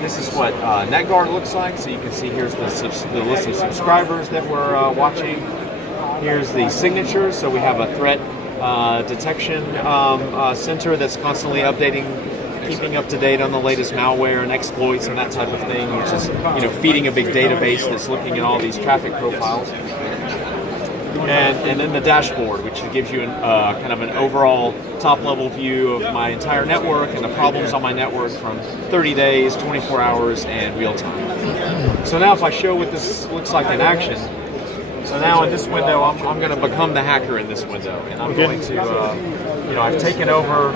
this is what NetGuard looks like. So you can see here's the list of subscribers that we're watching. Here's the signatures. So we have a threat detection center that's constantly updating, keeping up to date on the latest malware and exploits and that type of thing, which is feeding a big database that's looking at all these traffic profiles. And then the dashboard, which gives you kind of an overall top-level view of my entire network and the problems on my network from 30 days, 24 hours, and real time. So now if I show what this looks like in action, so now in this window, I'm going to become the hacker in this window, and I'm going to, I've taken over.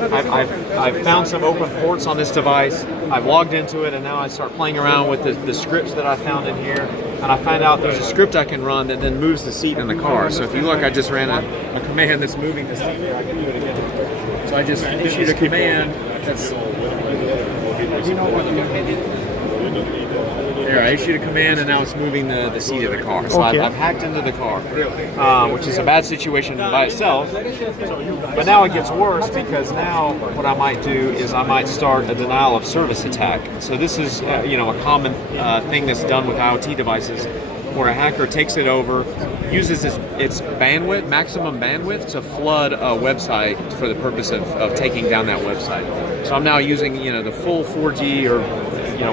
I've found some open ports on this device. I've logged into it, and now I start playing around with the scripts that I found in here. And I find out there's a script I can run that then moves the seat in the car. So if you look, I just ran a command that's moving the seat there. I can do it again. So I just issued a command that's. Do you know what the command is? There, I issued a command, and now it's moving the seat of the car. So I've hacked into the car, which is a bad situation by itself. But now it gets worse, because now what I might do is I might start a denial of service attack. So this is a common thing that's done with IoT devices, where a hacker takes it over, uses its bandwidth, maximum bandwidth, to flood a website for the purpose of taking down that website. So I'm now using the full 4G or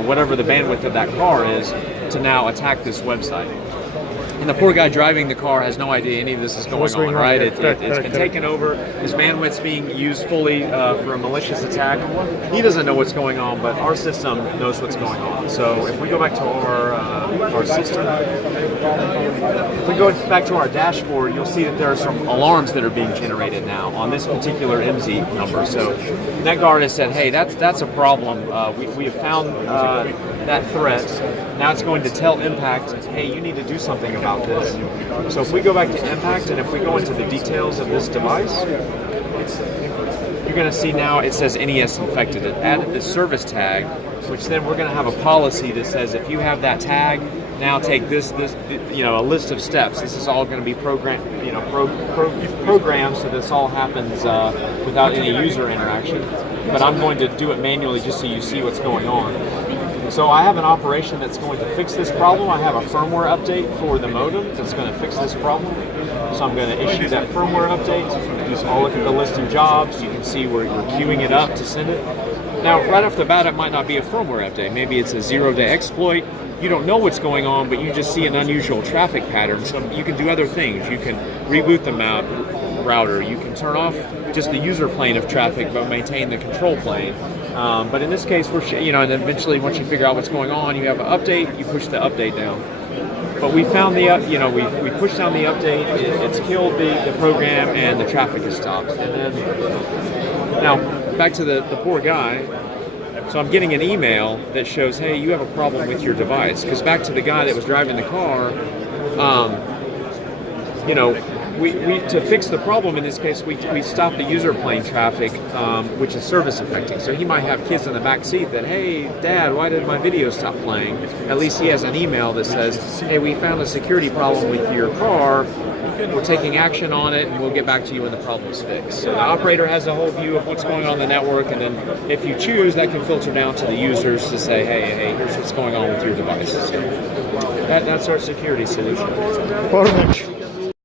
whatever the bandwidth of that car is to now attack this website. And the poor guy driving the car has no idea any of this is going on, right? It's been taken over. His bandwidth's being used fully for a malicious attack. He doesn't know what's going on, but our system knows what's going on. So if we go back to our system, if we go back to our dashboard, you'll see that there are some alarms that are being generated now on this particular MZ number. So NetGuard has said, hey, that's a problem. We have found that threat. Now it's going to tell Impact, hey, you need to do something about this. So if we go back to Impact, and if we go into the details of this device, you're going to see now it says NES infected. It added the service tag, which then we're going to have a policy that says if you have that tag, now take this a list of steps. This is all going to be programmed so this all happens without any user interaction. But I'm going to do it manually just so you see what's going on. So I have an operation that's going to fix this problem. I have a firmware update for the modem that's going to fix this problem. So I'm going to issue that firmware update. I'll look at the list of jobs. You can see where you're queuing it up to send it. Now, right off the bat, it might not be a firmware update. Maybe it's a zero-day exploit. You don't know what's going on, but you just see an unusual traffic pattern. So you can do other things. You can reboot the router. You can turn off just the user plane of traffic, but maintain the control plane. But in this case, and eventually once you figure out what's going on, you have an update, you push the update down. But we found we pushed down the update, it's killed the program, and the traffic has stopped. And then, now, back to the poor guy. So I'm getting an email that shows, hey, you have a problem with your device. Because back to the guy that was driving the car, to fix the problem in this case, we stopped the user plane traffic, which is service affecting. So he might have kids in the back seat that, hey, Dad, why did my video stop playing? At least he has an email that says, hey, we found a security problem with your car. We're taking action on it, and we'll get back to you when the problem's fixed. So the operator has a whole view of what's going on in the network, and then if you choose, that can filter down to the users to say, hey, here's what's going on with your devices. So that's our security solution. Perfect.